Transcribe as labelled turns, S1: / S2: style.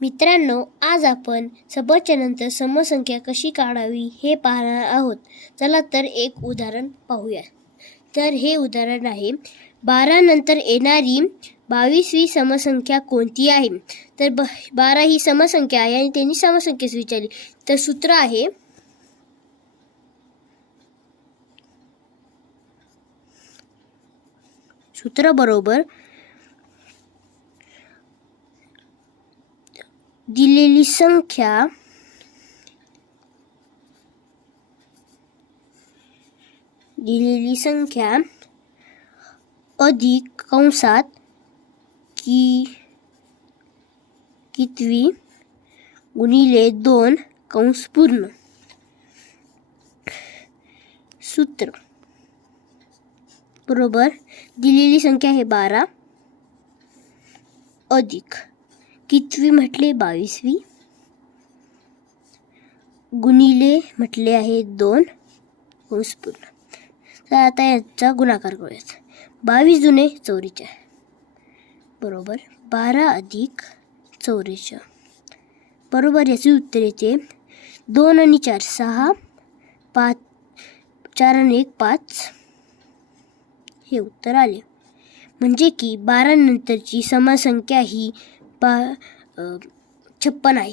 S1: मित्रांनो आज आपण सबच्या नंतर समसंख्या कशी काढावी हे पाहणार आहोत. चला तर एक उदाहरण पाहूया. तर हे उदाहरण आहे. बारा नंतर येणारी बावीसवी समसंख्या कोणती आहे? तर ब बारा ही समसंख्या आहे आणि त्यांनी समसंख्येस विचारली तर सूत्र आहे सूत्र बरोबर दिलेली संख्या दिलेली संख्या अधिक कंसात की कितवी गुणिले दोन कंस पूर्ण सूत्र बरोबर दिलेली संख्या आहे बारा अधिक कितवी म्हटले बावीसवी. गुणिले म्हटले आहे दोन. कंस पूर्ण. तर आता याचा गुणाकार करूयात. बावीस जुने चौरीच्या. बरोबर. बारा अधिक चौरेच्या. बरोबर याचे उत्तर येते. दोन आणि चार सहा. पाच चार आणि एक पाच. हे उत्तर आले. म्हणजे की बारानंतरची समसंख्या ही बा छप्पन आहे.